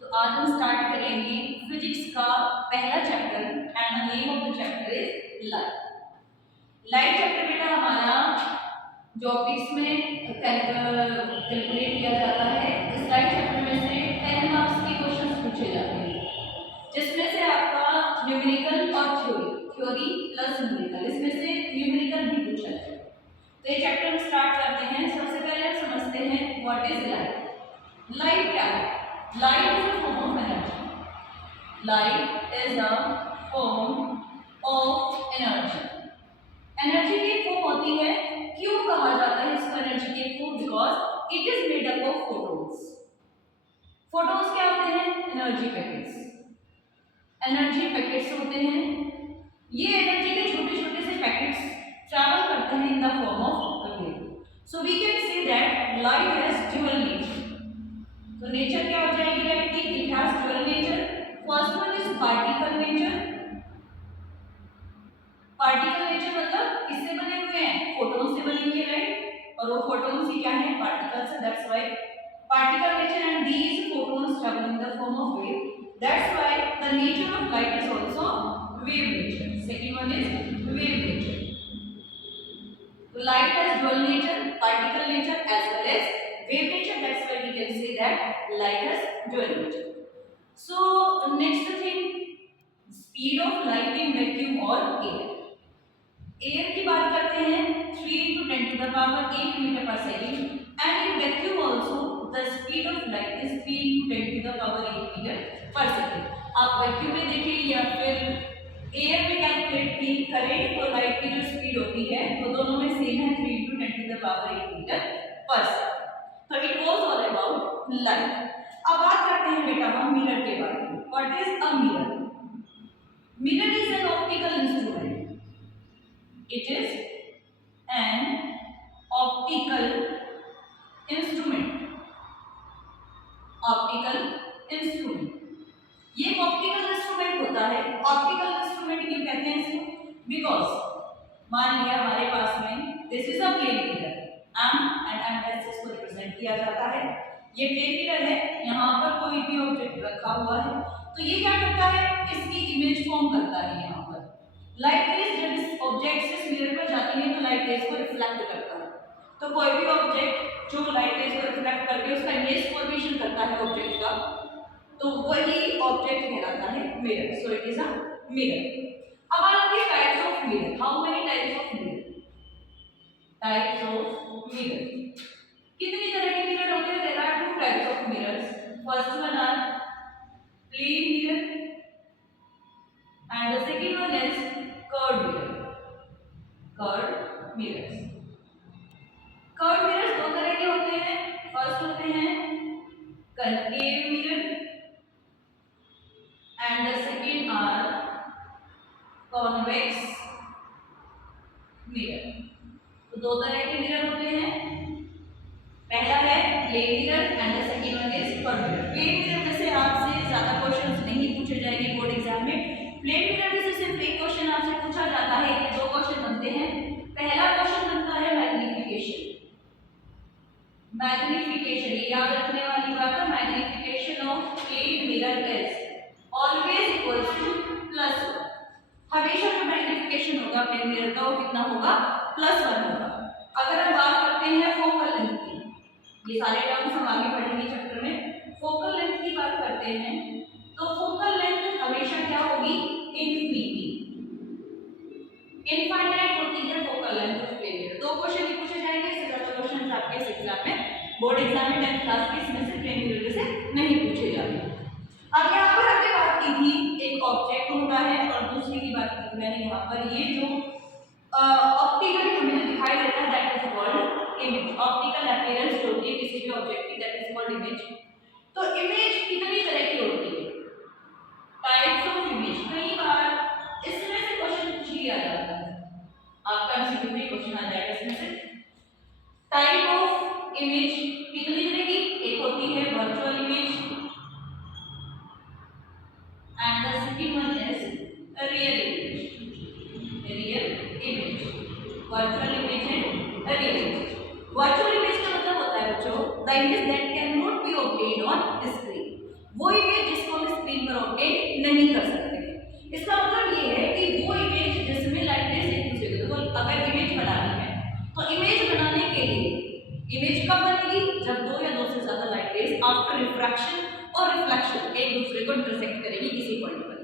तो आज हम स्टार्ट करेंगे फिजिक्स का पहला chapter and the name of the chapter is light. Light chapter बेटा हमारा जो ऑप्टिक्स में कैलकुलेट किया जाता है। इस लाइट चैप्टर में से 10 मार्क्स के क्वेश्चंस पूछे जाते हैं, जिसमें से आपका न्यूमेरिकल और थ्योरी प्लस न्यूमेरिकल, इसमें से न्यूमेरिकल भी पूछा जाए। तो ये चैप्टर हम स्टार्ट करते हैं। सबसे पहले हम समझते हैं व्हाट इज लाइट। लाइट क्या है? Light is a form of energy. Light is a form of energy. Energy की फॉर्म होती है। क्यों कहा जाता है इसको एनर्जी की form? Because it is made up of photons. Photons क्या होते हैं? Energy packets. एनर्जी पैकेट्स होते हैं। ये एनर्जी के छोटे छोटे से पैकेट्स ट्रैवल करते हैं in the form of wave. So we can say that light has dual nature. तो नेचर क्या हो जाएगी लाइट की? It has dual nature. First one is particle nature. Particle nature मतलब किससे बने हुए हैं? फोटॉन से बने हुए, राइट? और वो फोटॉन्स ही क्या है? पार्टिकल्स है। That's why particle nature, and these photons travel in the form of wave. That's why the nature of light is also wave nature. Second one is wave nature. So light has dual nature, particle nature as well as wave nature. That's why we can say that light has dual nature. So next thing, speed of light in vacuum or air. Air की बात करते हैं 3 × 10⁻8 metre पर second, and in vacuum also the speed of light is 3 × 10⁸ metre पर second. आप vacuum में देखें या फिर एयर में कैलकुलेट करें तो लाइट की जो स्पीड होती है वो दोनों में सेम है, 3 × 10⁸ मीटर पर सेकेंड। तो it was all about light. अब बात करते हैं बेटा हम मिरर के बारे में। What is a mirror? Mirror is an optical instrument. It is an optical instrument. Optical instrument. ये एक optical instrument होता है। Optical instrument क्यों कहते हैं इसको? Because मान लिया हमारे पास में this is a plane mirror, and M को represent किया जाता है। ये plane mirror है, यहाँ पर कोई भी ऑब्जेक्ट रखा हुआ है तो ये क्या करता है? इसकी इमेज फॉर्म करता है। यहाँ पर लाइट रेज जब इस ऑब्जेक्ट से इस मिरर पर जाती है तो लाइट रेज को रिफ्लेक्ट करता है। तो कोई भी ऑब्जेक्ट जो लाइट रेज को रिफ्लेक्ट करके उसका इमेज फॉर्मेशन करता है ऑब्जेक्ट का, तो वही ऑब्जेक्ट कहलाता है mirror. So it is a mirror. अब आते हैं types of mirror. How many types of mirror? Types of mirror. कितनी तरह के मिरर होते हैं? There are 2 types of mirrors. First one are plane mirror and the second one is curved mirror. Curved mirrors. Curved mirrors दो तरह के होते हैं। फर्स्ट होते हैं concave mirror and the second are convex mirror. तो दो तरह के मिरर होते हैं। पहला है plane mirror and the second one is curved mirror. Plane mirror में से आपसे ज्यादा क्वेश्चंस नहीं पूछे जाएंगे बोर्ड एग्जाम में। प्लेन मिरर में से सिर्फ एक क्वेश्चन आपसे पूछा जाता है। ये दो क्वेश्चन बनते हैं। पहला क्वेश्चन बनता है मैग्नीफिकेशन। मैग्नीफिकेशन ये याद रखने वाली बात है। Magnification of plane mirror is always equals to +1। हमेशा जो मैग्नीफिकेशन होगा प्लेन मिरर का वो कितना होगा? +1 होगा। अगर हम बात करते हैं फोकल लेंथ की, ये सारे टर्म्स हम आगे पढ़ेंगे चैप्टर में। फोकल लेंथ की बात करते हैं तो फोकल लेंथ हमेशा क्या होगी? इनफिनिटी, इनफाइनाइट होती है focal length of plane mirror. दो क्वेश्चन ही पूछे जाएंगे, इससे ज्यादा क्वेश्चंस आपके इस एग्जाम में बोर्ड एग्जाम में 10th क्लास के इसमें से प्लेन मिरर से नहीं पूछे जाते। अब यहाँ पर हमने बात की थी एक ऑब्जेक्ट होता है और दूसरी की बात की थी मैंने यहाँ पर ये जो ऑप्टिकली हमें दिखाई देता है that is called image. Optical appearance जो होती है किसी भी ऑब्जेक्ट की दैट इज कॉल्ड इमेज। तो इमेज कितनी तरह की होती है? Types of image. कई बार इसमें से क्वेश्चन पूछ लिया जाता है, आपका एमसीक्यू में क्वेश्चन आ जाएगा इसमें से। टाइप ऑफ इमेज कितनी तरह की? एक होती है virtual image and the second one is real image. Real image, virtual image and real image. Virtual image का मतलब होता है बच्चों the image that can not be obtained on screen. नहीं कर सकते हैं। इसका मतलब ये है कि वो इमेज जिसमें लाइट रेज एक दूसरे को, तो अगर इमेज बनानी है तो इमेज बनाने के लिए इमेज कब बनेगी, जब दो या दो से ज्यादा लाइट रेज आफ्टर रिफ्रैक्शन और रिफ्लेक्शन एक दूसरे को इंटरसेक्ट करेगी किसी पॉइंट पर।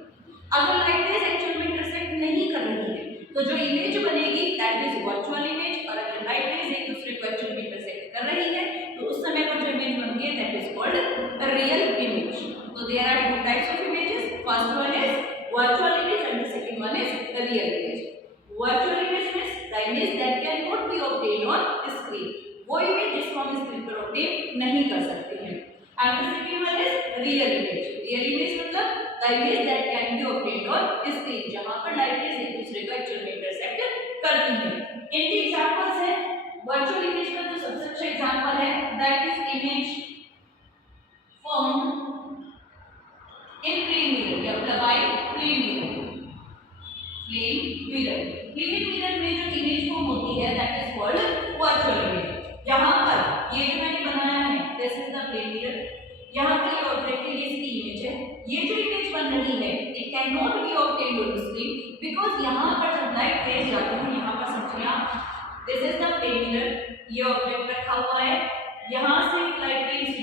अगर लाइट रेज एक्चुअल में इंटरसेक्ट नहीं कर रही है तो जो इमेज बनेगी दैट इज वर्चुअल इमेज, और अगर लाइट रेज एक दूसरे को एक्चुअल में इंटरसेक्ट कर रही है तो उस समय पर जो इमेज बनती है that is called real image. तो there are two types of images, first one is virtual image and the second one is real image. Virtual image means the image that cannot be obtained on screen. वो image जिसको हम screen पर obtain नहीं कर सकते हैं। And the second one is real image. Real image मतलब the image that can be obtained on screen, जहाँ पर लाइट रेज एक दूसरे को एक्चुअल में इंटरसेक्ट करती है। इनके एग्जांपल्स हैं, वर्चुअल इमेज का जो सबसे अच्छा एग्जांपल है that is image formed in plane mirror या by plane mirror। Plane mirror, plane mirror में जो इमेज फॉर्म होती है that is called virtual image. यहाँ पर ये जो मैंने बनाया है this is the plane mirror, यहाँ पर ये ऑब्जेक्ट है, ये इसकी इमेज है। ये जो इमेज बन रही है it can not be obtained on screen because यहाँ पर जब लाइट रेज जाती है, यहाँ पर समझिए आप, this is the plane mirror, ये ऑब्जेक्ट रखा हुआ है, यहाँ से लाइट रेज